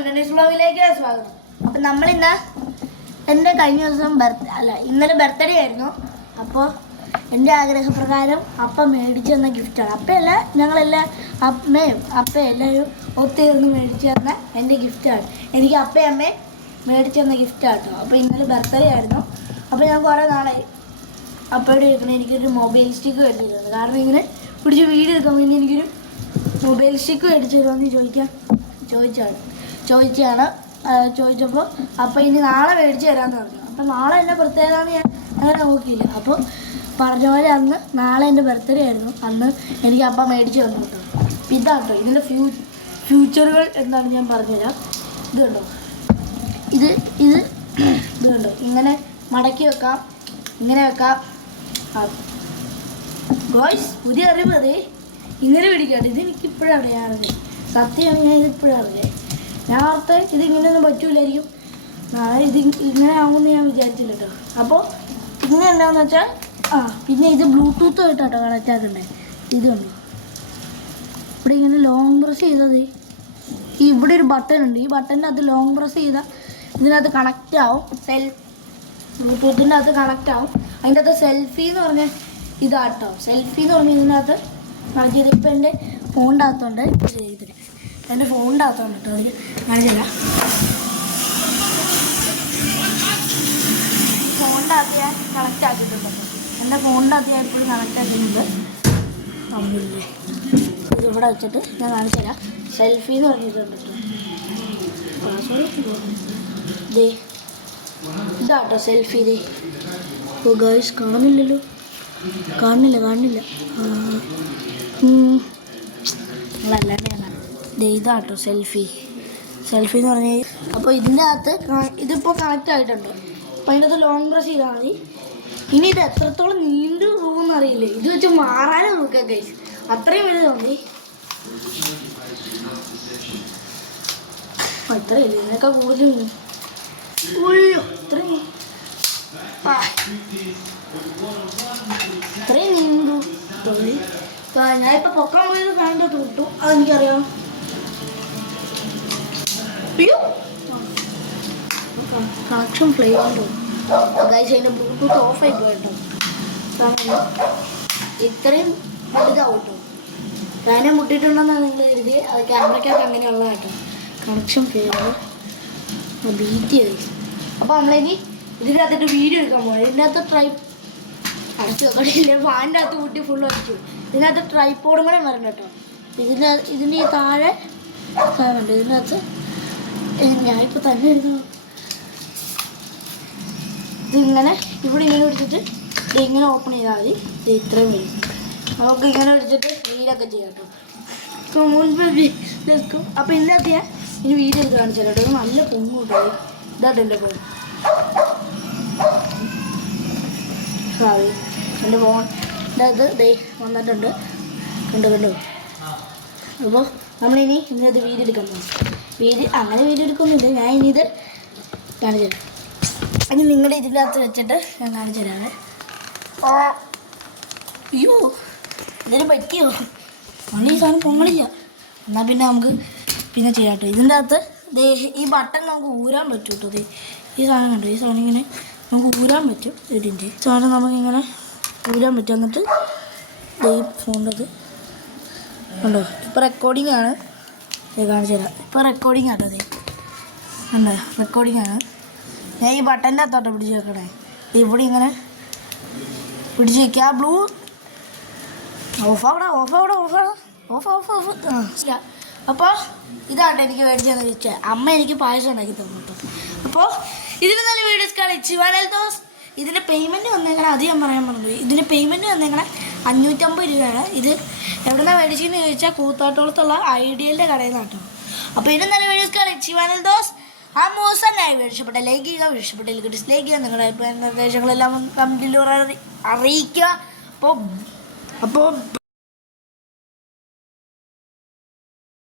എല്ലാവർക്കും വ്ലോഗിലേക്ക് സ്വാഗതം. അപ്പം നമ്മളിന്ന് എൻ്റെ കഴിഞ്ഞ ദിവസം ഇന്നലെ ബർത്ത്ഡേ ആയിരുന്നു. അപ്പോൾ എൻ്റെ ആഗ്രഹപ്രകാരം അപ്പ മേടിച്ചു തന്ന ഗിഫ്റ്റാണ്. അപ്പയല്ല, ഞങ്ങളെല്ലാം അപ്പയും എല്ലാവരും ഒത്തുചേർന്ന് മേടിച്ചു തന്ന എൻ്റെ ഗിഫ്റ്റാണ്. എനിക്ക് അപ്പയും അമ്മയും മേടിച്ചു തന്ന ഗിഫ്റ്റാണ് കേട്ടോ. അപ്പോൾ ഇന്നലെ ബർത്ത്ഡേ ആയിരുന്നു. അപ്പോൾ ഞാൻ കുറേ നാളായി അപ്പയോട് ചോദിക്കണം എനിക്കൊരു മൊബൈൽ സ്റ്റിക്ക് മേടിച്ചിരുന്നത്. കാരണം ഇങ്ങനെ പിടിച്ച് വീഡിയോ എടുക്കാൻ വേണ്ടി എനിക്കൊരു മൊബൈൽ സ്റ്റിക്ക് മേടിച്ചു തരുമെന്ന് ചോദിച്ചപ്പോൾ അപ്പോൾ ഇനി നാളെ മേടിച്ച് തരാമെന്ന് പറഞ്ഞു. അപ്പോൾ നാളെ എൻ്റെ ബർത്ത്ഡേന്ന് ഞാൻ അങ്ങനെ നോക്കിയില്ല. അപ്പോൾ പറഞ്ഞ പോലെ അന്ന് നാളെ എൻ്റെ ബർത്ത്ഡേ ആയിരുന്നു. അന്ന് എനിക്ക് അപ്പം മേടിച്ച് തന്നു കേട്ടോ. ഇതാട്ടോ ഇതിൻ്റെ ഫ്യൂച്ചറുകൾ എന്താണെന്ന് ഞാൻ പറഞ്ഞുതരാം. ഇത് കണ്ടോ, ഇത് കണ്ടോ, ഇങ്ങനെ മടക്കി വെക്കാം, ഇങ്ങനെ വെക്കാം. ഗോയ്സ്, പുതിയ അറിവ് അതേ ഇങ്ങനെ പിടിക്കാട്ടെ. ഇതെനിക്കിപ്പോഴാണ് ഞാനത് സത്യമാണ്, ഞാൻ ഇതിപ്പോഴാണല്ലേ. ഞാൻ ഓർത്ത് ഇതിങ്ങനെയൊന്നും പറ്റൂലായിരിക്കും, നാളെ ഇങ്ങനെ ആകുമെന്ന് ഞാൻ വിചാരിച്ചില്ല കേട്ടോ. അപ്പോൾ പിന്നെ എന്താണെന്ന് വെച്ചാൽ പിന്നെ ഇത് ബ്ലൂടൂത്തുമായിട്ടോ കണക്റ്റ് ആക്കണ്ടേ. ഇത് കണ്ടു, ഇവിടെ ഇങ്ങനെ ലോങ് പ്രസ് ചെയ്തത് ഇവിടെ ഒരു ബട്ടൺ ഉണ്ട്. ഈ ബട്ടൻ്റെ അത് ലോങ് പ്രസ് ചെയ്താൽ ഇതിനകത്ത് കണക്റ്റ് ആവും. ബ്ലൂടൂത്തിൻ്റെ അകത്ത് കണക്റ്റ് ആവും. അതിൻ്റെ അകത്ത് സെൽഫി എന്ന് പറഞ്ഞ ഇതാട്ടോ. സെൽഫി എന്ന് പറഞ്ഞാൽ ഇതിനകത്ത് കണക്ട് ചെയ്ത് ഇപ്പം എൻ്റെ ഫോണിൻ്റെ അകത്തുണ്ട്. ചെയ്തിട്ട് എൻ്റെ ഫോണിൻ്റെ അകത്തുണ്ട് കേട്ടോ. അതിൽ കാണിച്ചില്ല. ഫോണിൻ്റെ അകത്ത് ഞാൻ കണക്റ്റ് ആക്കിയിട്ടുണ്ട്. എൻ്റെ ഫോണിൻ്റെ അകത്ത് ഞാൻ എപ്പോഴും കണക്റ്റ് ആക്കിയിട്ടുണ്ട്. അമ്മില്ലേ, ഇതിവിടെ വെച്ചിട്ട് ഞാൻ കാണിച്ചുതരാം. സെൽഫി എന്ന് പറഞ്ഞിട്ടുണ്ട് കേട്ടോ. ദേ ഇതാട്ടോ സെൽഫി. ദേ ഓ ഗായ്സ്, കാണുന്നില്ലല്ലോ, കാണുന്നില്ല. നിങ്ങളല്ലാതെയാണ്. ദേ ഇതാട്ടോ സെൽഫി എന്ന് പറഞ്ഞാൽ. അപ്പോൾ ഇതിൻ്റെ അകത്ത് ഇതിപ്പോൾ കണക്റ്റ് ആയിട്ടുണ്ട്. അപ്പോൾ അതിൻ്റെ അകത്ത് ലോങ് പ്രസ് ചെയ്താൽ മതി. ഇനി ഇത് എത്രത്തോളം നീണ്ടു പോകുമെന്ന് അറിയില്ലേ. ഇത് വെച്ച് മാറാനും നോക്കാം ഗൈസ്, അത്രയും വലുത് തോന്നി. അത്രയല്ലേ, ഇതിനൊക്കെ കൂടുതൽ ഇത്രയും നീണ്ടു തോന്നി. ഞാനിപ്പോൾ പൊക്കാൻ പോയത് ഫാനിൻ്റെ അകത്ത് കിട്ടും, അതെനിക്കറിയാം. കണക്ഷൻ ഫ്ലെയിം ഉണ്ടോ ഗൈസ്, അതിൻ്റെ ബ്ലൂടൂത്ത് ഓഫായി പോയിട്ടോ. ഇത്രയും വലുതാവും കേട്ടോ. ഫാനെ മുട്ടിയിട്ടുണ്ടെന്നാണ് നിങ്ങൾ കരുതി, അത് ക്യാമറയ്ക്കകത്ത് അങ്ങനെയുള്ള കേട്ടോ. കണക്ഷൻ ഫ്ലെയിം ബീറ്റ് ചെയ്ത്. അപ്പോൾ നമ്മളിനി ഇതിൻ്റെ അകത്തിട്ട് വീഡിയോ എടുക്കാൻ പോകും. ഇതിൻ്റെ അകത്ത് അടച്ചു വെക്കണില്ല, ഫാനിൻ്റെ അകത്ത് കൂട്ടി ഫുള്ള് അടിച്ചു. ഇതിനകത്ത് ട്രൈപ്പോഡും കൂടെ വരണം കേട്ടോ. ഇതിൻ്റെ ഈ താഴെ സാധനമുണ്ട്. ഇതിനകത്ത് ഞാനിപ്പോൾ തന്നെ എഴുതുന്നു. ഇതിങ്ങനെ ഇവിടെ ഇങ്ങനെ പിടിച്ചിട്ട് ഇങ്ങനെ ഓപ്പൺ ചെയ്താൽ മതി. ഇത്രയും വരും. നമുക്ക് ഇങ്ങനെ പിടിച്ചിട്ട് വീലൊക്കെ ചെയ്യാം കേട്ടോ. മുൻപ് നിൽക്കും. അപ്പോൾ ഇതിനകത്ത് ഞാൻ ഇനി വീഡിയോ എടുത്ത് കാണിച്ചു കേട്ടോ. ഇത് നല്ല പൊങ്ങ് കിട്ടും. ഇതാട്ടോ എൻ്റെ ഫോൺ. എൻ്റെ ഫോണിൻ്റെ അത് ദേ വന്നിട്ടുണ്ട്. കണ്ടു. അപ്പോൾ നമ്മളിനി ഇതിനകത്ത് വീഡിയോ എടുക്കാൻ പോകും. അങ്ങനെ വീഡിയോ എടുക്കുന്നില്ല. ഞാൻ ഇനി ഇത് കാണിച്ചു തരാം. ഇനി നിങ്ങളുടെ ഇതിൻ്റെ അകത്ത് വെച്ചിട്ട് ഞാൻ കാണിച്ചു തരാമേ. അയ്യോ, ഇതിന് പറ്റിയോ? ഈ സാധനം പൊങ്ങളില്ല. എന്നാൽ പിന്നെ നമുക്ക് പിന്നെ ചെയ്യാം കേട്ടോ. ഇതിൻ്റെ അകത്ത് ഈ ബട്ടൺ നമുക്ക് ഊരാൻ പറ്റും കേട്ടോ. ഈ സാധനം കണ്ടോ, ഈ സാധനം ഇങ്ങനെ നമുക്ക് ഊരാൻ പറ്റും. ഇതിൻ്റെ സാധനം നമുക്കിങ്ങനെ ഊരാൻ പറ്റും. എന്നിട്ട് ഈ ഫോണിൻ്റെ അത് കണ്ടോ, ഇപ്പോൾ റെക്കോർഡിംഗ് ആണ്. കാണിച്ചു തരാം. ഇപ്പോൾ റെക്കോർഡിംഗ് ആട്ടോ. അതെ കണ്ടോ, റെക്കോർഡിംഗ് ആണ്. ഞാൻ ഈ ബട്ടൻ്റെ അകത്തോട്ടോ പിടിച്ച് വെക്കണേ. ഇവിടെ ഇങ്ങനെ പിടിച്ച് വയ്ക്കുക. Blue of. അപ്പോൾ ഇതാട്ടോ എനിക്ക് മേടിച്ചു തന്നെ വെച്ചാൽ അമ്മ എനിക്ക് പായസം ഉണ്ടാക്കി തന്നു കേട്ടോ. അപ്പോൾ ഇതിന് നല്ല വീഡിയോസ് കളിച്ച് വരൽദോസ്. ഇതിൻ്റെ പേയ്മെൻറ്റ് വന്നേക്കണേ, അത് ഞാൻ പറയാൻ പറഞ്ഞു. ഇതിന് പേയ്മെൻറ്റ് വന്നേക്കണേ 550 രൂപയാണ്. ഇത് എവിടെ നിന്നാണ് മേടിച്ചതെന്ന് ചോദിച്ചാൽ കൂത്താട്ടോളത്തുള്ള ഐഡിയലിൻ്റെ കടയിൽ നിന്നാണ് കേട്ടോ. അപ്പോൾ ഇതിന് നല്ല വീഡിയോസ് കളിച്ച് വരൽദോസ്. ആ മോശമായി ഇഷ്ടപ്പെട്ട ലൈക്ക് ചെയ്യുക, ഇഷ്ടപ്പെട്ടില്ലെങ്കിൽ ഡിസ്ലൈക്ക് ചെയ്യുക. നിങ്ങളുടെ അഭിപ്രായ നിർദ്ദേശങ്ങളെല്ലാം കമൻറ്റിലൂടെ അറിയിക്കുക. അപ്പോൾ